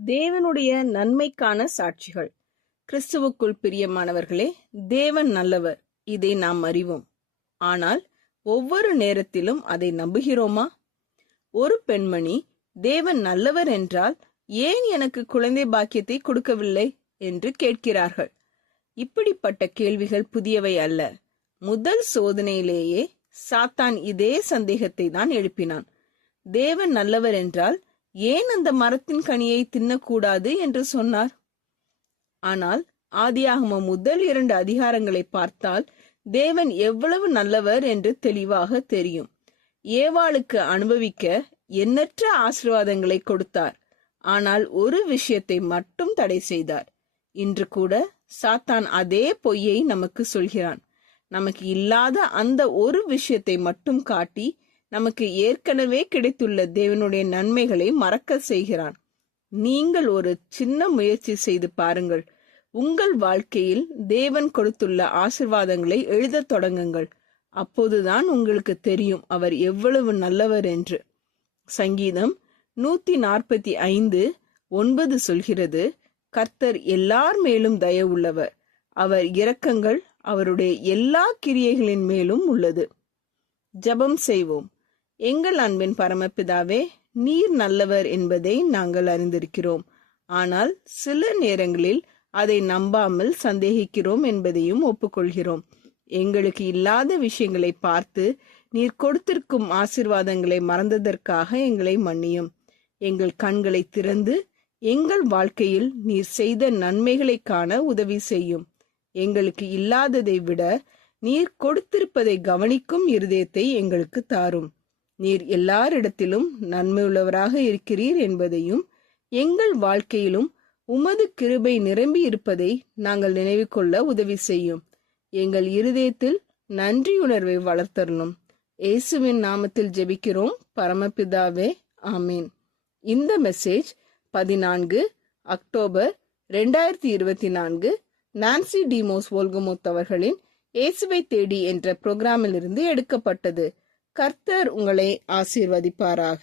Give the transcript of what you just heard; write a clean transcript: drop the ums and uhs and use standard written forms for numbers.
தேவனுடைய நன்மைக்கான சாட்சிகள். கிறிஸ்துவுக்குள் பிரியமானவர்களே, தேவன் நல்லவர், இதை நாம் அறிவோம். ஆனால் ஒவ்வொரு நேரத்திலும் அதை நம்புகிறோமா? ஒரு பெண்மணி தேவன் நல்லவர் என்றால் ஏன் எனக்கு குழந்தை பாக்கியத்தை கொடுக்கவில்லை என்று கேட்கிறார்கள். இப்படிப்பட்ட கேள்விகள் புதியவை அல்ல. முதல் சோதனையிலேயே சாத்தான் இதே சந்தேகத்தை தான் எழுப்பினான். தேவன் நல்லவர் என்றால் ஏன் அந்த மரத்தின் கனியை தின்னக்கூடாது என்று சொன்னார்? ஆனால் ஆதியாகமம் முதல் 2 அதிகாரங்களை பார்த்தால் தேவன் எவ்வளவு நல்லவர் என்று தெளிவாக தெரியும். ஏவாளுக்கு அனுபவிக்க எண்ணற்ற ஆசீர்வாதங்களை கொடுத்தார். ஆனால் ஒரு விஷயத்தை மட்டும் தடை செய்தார். இன்று கூட சாத்தான் அதே பொய்யை நமக்கு சொல்கிறான். நமக்கு இல்லாத அந்த ஒரு விஷயத்தை மட்டும் காட்டி நமக்கு ஏற்கனவே கிடைத்துள்ள தேவனுடைய நன்மைகளை மறக்க செய்கிறான். நீங்கள் ஒரு சின்ன முயற்சி செய்து பாருங்கள். உங்கள் வாழ்க்கையில் தேவன் கொடுத்துள்ள ஆசீர்வாதங்களை எழுத தொடங்குங்கள். அப்போதுதான் உங்களுக்கு தெரியும் அவர் எவ்வளவு நல்லவர் என்று. சங்கீதம் 145:9 சொல்கிறது, கர்த்தர் எல்லார் மேலும் தயவுள்ளவர், அவர் இரக்கங்கள் அவருடைய எல்லா கிரியைகளின் மேலும் உள்ளது. ஜெபம் செய்வோம். எங்கள் அன்பின் பரமபிதாவே, நீர் நல்லவர் என்பதை நாங்கள் அறிந்திருக்கிறோம். ஆனால் சில நேரங்களில் அதை நம்பாமல் சந்தேகிக்கிறோம் என்பதையும் ஒப்புக்கொள்கிறோம். எங்களுக்கு இல்லாத விஷயங்களை பார்த்து நீர் கொடுத்திருக்கும் ஆசீர்வாதங்களை மறந்ததற்காக எங்களை மன்னியும். எங்கள் கண்களை திறந்து எங்கள் வாழ்க்கையில் நீர் செய்த நன்மைகளை காண உதவி செய்யும். எங்களுக்கு இல்லாததை விட நீர் கொடுத்திருப்பதை கவனிக்கும் இருதயத்தை எங்களுக்கு தாரும். நீர் எல்லாரிடத்திலும் நன்மையுள்ளவராக இருக்கிறீர் என்பதையும் எங்கள் வாழ்க்கையிலும் உமது கிருபை நிரம்பி இருப்பதை நாங்கள் நினைவு கொள்ள உதவி செய்யும். எங்கள் இருதயத்தில் நன்றியுணர்வை வளர்த்தரணும். இயேசுவின் நாமத்தில் ஜெபிக்கிறோம் பரமபிதாவே, ஆமீன். இந்த மெசேஜ் 14 அக்டோபர் 2024 நான்சி டிமோஸ் வோல்கமோத் அவர்களின் இயேசுவை தேடி என்ற புரோகிராமில் இருந்து எடுக்கப்பட்டது. கர்த்தர் உங்களை ஆசீர்வதிப்பாராக.